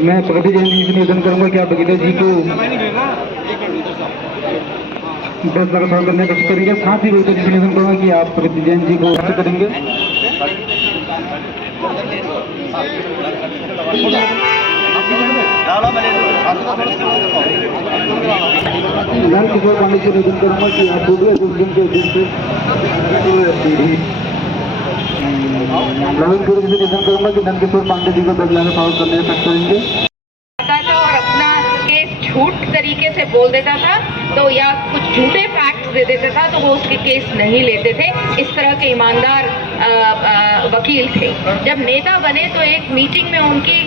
मैं प्रगति जैन जी से निवेदन करूंगा कि आप बगीला जी को 10 लाख सवाल करने का कोशिश करेंगे। साथ ही प्रगति जी से निवेदन करूंगा कि आप प्रगति जैन जी को व्यक्त करेंगे। लाल किशोर पांडे से निवेदन करूंगा कि आप डूबे एसोसिएशन के अध्यक्ष ललितपुर से निवेदन करूंगा कि नंद किशोर पांडे जी को 10 लाख सवाल करने का कोशिश करेंगे। और अपना केस झूठ तरीके से बोल देता था तो या कुछ झूठे फैक्ट्स दे देता था तो वो उसके केस नहीं लेते थे। इस तरह के ईमानदार वकील थे। जब नेता बने तो एक मीटिंग में उनकी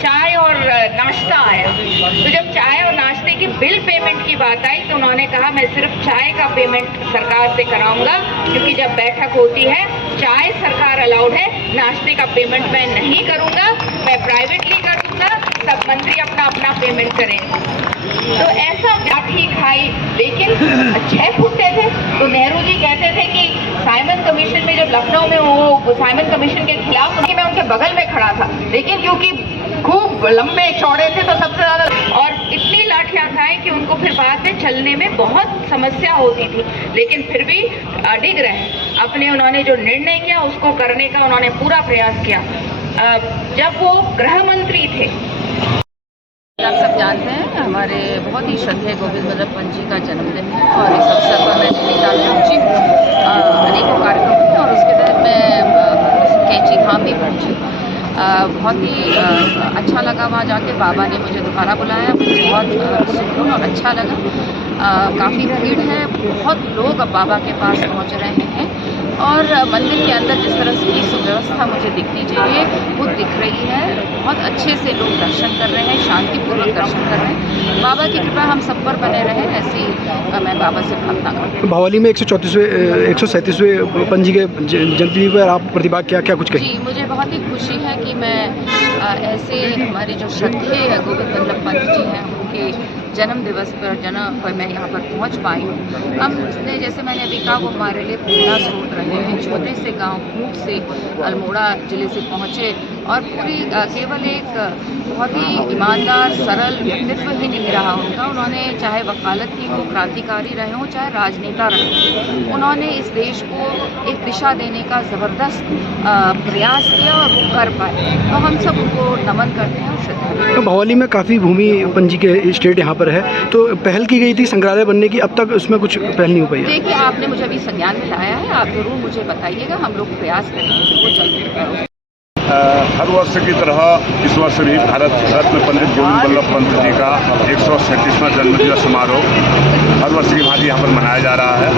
चाय और नाश्ता आया, तो जब चाय और नाश्ते की बिल पेमेंट की बात आई तो उन्होंने कहा मैं सिर्फ चाय का पेमेंट सरकार से कराऊंगा, क्योंकि जब बैठक होती है चाय सरकार अलाउड है, नाश्ते का पेमेंट मैं नहीं करूंगा, मैं प्राइवेटली करूंगा, सब मंत्री अपना अपना पेमेंट करें। तो ऐसा लाठी खाई, लेकिन 6 फुटे थे। तो नेहरू जी कहते थे कि साइमन कमीशन में जब लखनऊ में वो साइमन कमीशन के खिलाफ, मैं उनके बगल में खड़ा था, लेकिन क्योंकि खूब लंबे चौड़े थे तो सबसे ज्यादा, और इतनी लाठियां खाई कि उनको फिर बाद में चलने में बहुत समस्या होती थी, लेकिन फिर भी अडिग रहे। अपने उन्होंने जो निर्णय किया उसको करने का उन्होंने पूरा प्रयास किया। जब वो गृह मंत्री थे, आप सब जानते हैं हमारे बहुत ही श्रद्धेय गोविंद वल्लभ पंत जी का जन्मदिन है और इस अवसर पर मैं नैनीताल पहुंची अनेकों कार्यक्रम में, और उसके तहत मैं कैंची धाम भी पहुंची। बहुत ही अच्छा लगा वहाँ जाके। बाबा ने मुझे दोबारा बुलाया, मुझे बहुत सुकून और अच्छा लगा। काफ़ी भीड़ है, बहुत लोग अब बाबा के पास पहुँच रहे हैं और मंदिर के अंदर जिस तरह की सुव्यवस्था मुझे दिखनी चाहिए वो दिख रही है। बहुत अच्छे से लोग दर्शन कर रहे हैं, शांतिपूर्वक दर्शन कर रहे हैं। बाबा की कृपा हम सब पर बने रहे, ऐसी मैं बाबा से प्रार्थना करती हूँ। भवाली में 137वें पंत जी के जयंती पर आप प्रतिभा क्या कुछ कहें? जी, मुझे बहुत ही खुशी है कि मैं ऐसे हमारे जो श्रद्धेय गोविंद वल्लभ पंत जी हैं उनके जन्म दिवस पर मैं यहाँ पर पहुँच पाई हूँ। हमने, जैसे मैंने अभी कहा, वो हमारे लिए प्रेरणा स्रोत रहे हैं। छोटे से गांव खूट से अल्मोड़ा जिले से पहुँचे और पूरी केवल एक बहुत ही ईमानदार सरल व्यक्तित्व ही नहीं रहा उनका। उन्होंने चाहे वकालत की हो, क्रांतिकारी रहे हों, चाहे राजनेता रहे हों, उन्होंने इस देश को एक दिशा देने का ज़बरदस्त प्रयास किया और वो कर पाए। तो हम सब उनको नमन करते हैं और श्रद्धा। भवाली में काफ़ी भूमि पंत जी के स्टेट यहाँ पर है, तो पहल की गई थी संग्रहालय बनने की, अब तक उसमें कुछ पहल नहीं हो पाई है। देखिए, आपने मुझे अभी संज्ञान में लाया है, आप ज़रूर मुझे बताइएगा, हम लोग प्रयास करेंगे कि वो जल्द। हर वर्ष की तरह इस वर्ष भी भारत रत्न पंडित गोविंद वल्लभ पंत जी का 137वां जन्मदिवस समारोह हर वर्ष की भांति यहाँ पर मनाया जा रहा है।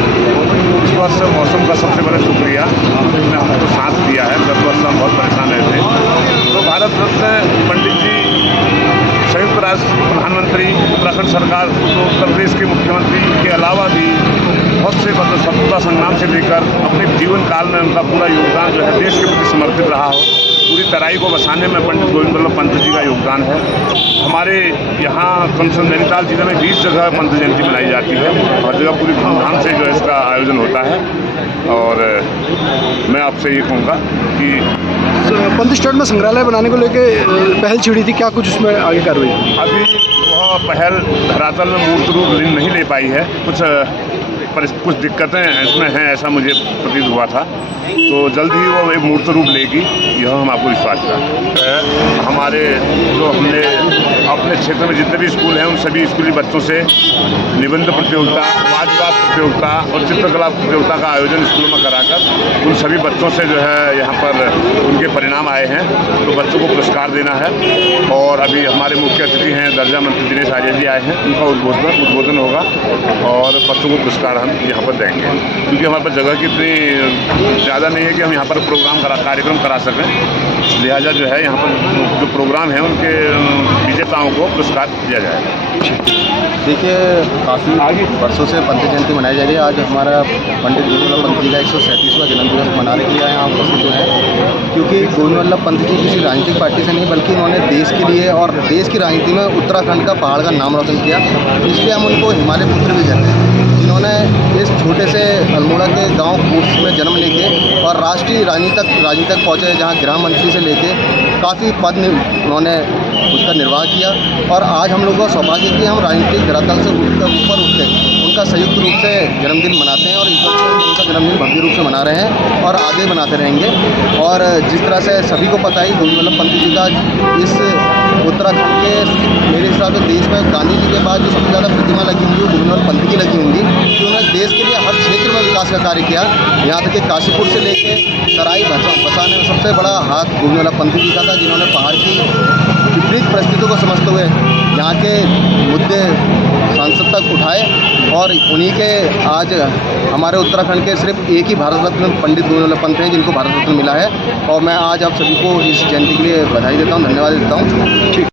इस वर्ष मौसम का सबसे बड़ा शुक्रिया, जिसने हमको साथ दिया है। गत वर्ष हम बहुत परेशान रहे थे। तो भारत रत्न पंडित जी संयुक्त राष्ट्र प्रधानमंत्री, उत्तराखंड सरकार, उत्तर प्रदेश के मुख्यमंत्री के अलावा भी बहुत से स्वतंत्रता संग्राम से लेकर अपने जीवन काल में उनका पूरा योगदान जो है देश के प्रति समर्पित रहा हो। पूरी तराई को बसाने में पंडित गोविंद वल्लभ पंत जी का योगदान है। हमारे यहाँ कम से कम नैनीताल जिले में 20 जगह पंत जयंती मनाई जाती है, हर जगह पूरी धूमधाम से जो है इसका आयोजन होता है। और मैं आपसे ये कहूँगा कि पंत स्टेट में संग्रहालय बनाने को लेकर पहल छिड़ी थी, क्या कुछ उसमें आगे कार्रवाई? अभी वह पहल धरातल में मूर्त रूप नहीं ले पाई है। कुछ दिक्कतें इसमें हैं, ऐसा मुझे प्रतीत हुआ था। तो जल्द ही वो एक मूर्त रूप लेगी, यह हम आपको विश्वास करते हैं। हमारे जो हमने अपने क्षेत्र में जितने भी स्कूल हैं उन सभी स्कूली बच्चों से निबंध प्रतियोगिता, वादविवाद प्रतियोगिता और चित्रकला प्रतियोगिता का आयोजन स्कूलों में कराकर उन सभी बच्चों से जो है यहाँ पर उनके परिणाम आए हैं तो बच्चों को पुरस्कार देना है। और अभी हमारे मुख्य अतिथि हैं दर्जा मंत्री दिनेश आर्य जी आए हैं, उनका उद्बोधन होगा और बच्चों को पुरस्कार हम यहाँ पर देंगे, क्योंकि हमारे पास जगह की इतनी ज़्यादा नहीं है कि हम यहाँ पर कार्यक्रम करा सकें। लिहाजा जो है यहाँ पर जो प्रोग्राम है उनके विजेताओं को पुरस्कार दिया जाएगा। देखिए, काफ़ी वर्षों से पंत जयंती मनाई जा रही है। आज हमारा पंडित गोविंद वल्लभ पंत जी का 137वां जन्मदिवस मनाने के लिए यहाँ उपस्थित हुए हैं, क्योंकि गोविंद वल्लभ पंत जी किसी राजनीतिक पार्टी से नहीं बल्कि उन्होंने देश के लिए और देश की राजनीति में उत्तराखंड का पहाड़ का नाम रोशन किया। इसलिए हम उनको हिमालय पुत्र भी कहते हैं, जिन्होंने इस छोटे से अल्मोड़ा के गांव खूट में जन्म लेके और राष्ट्रीय राजनीति तक पहुँचे, जहाँ गृह मंत्री से लेके काफ़ी पद उन्होंने उसका निर्वाह किया। और आज हम लोगों का सौभाग्य कि हम राजनीतिक धरातल से ऊपर उठते उनका संयुक्त रूप से जन्मदिन मनाते हैं और इस वर्ष हम उनका जन्मदिन भव्य रूप से मना रहे हैं और आगे मनाते रहेंगे। और जिस तरह से सभी को पता ही गोविंद वल्लभ पंत जी का इस उत्तराखंड के मेरे हिसाब से देश में गांधी जी के बाद जो सबसे ज़्यादा प्रतिमा लगी होंगी वो गोविंद वल्लभ पंत की लगी होंगी, कि उन्होंने देश के लिए हर क्षेत्र में विकास का कार्य किया। यहाँ तक कि काशीपुर से लेकर तराई बसाने में सबसे बड़ा हाथ गोविंद वल्लभ पंत जी का था, जिन्होंने पहाड़ की विपरीत परिस्थितियों को समझते हुए यहाँ के मुद्दे सांसद तक उठाए और उन्हीं के आज हमारे उत्तराखंड के सिर्फ एक ही भारत रत्न पंडित गोविंद वल्लभ पंत हैं जिनको भारत रत्न मिला है। और मैं आज आप सभी को इस जयंती के लिए बधाई देता हूँ, धन्यवाद देता हूँ।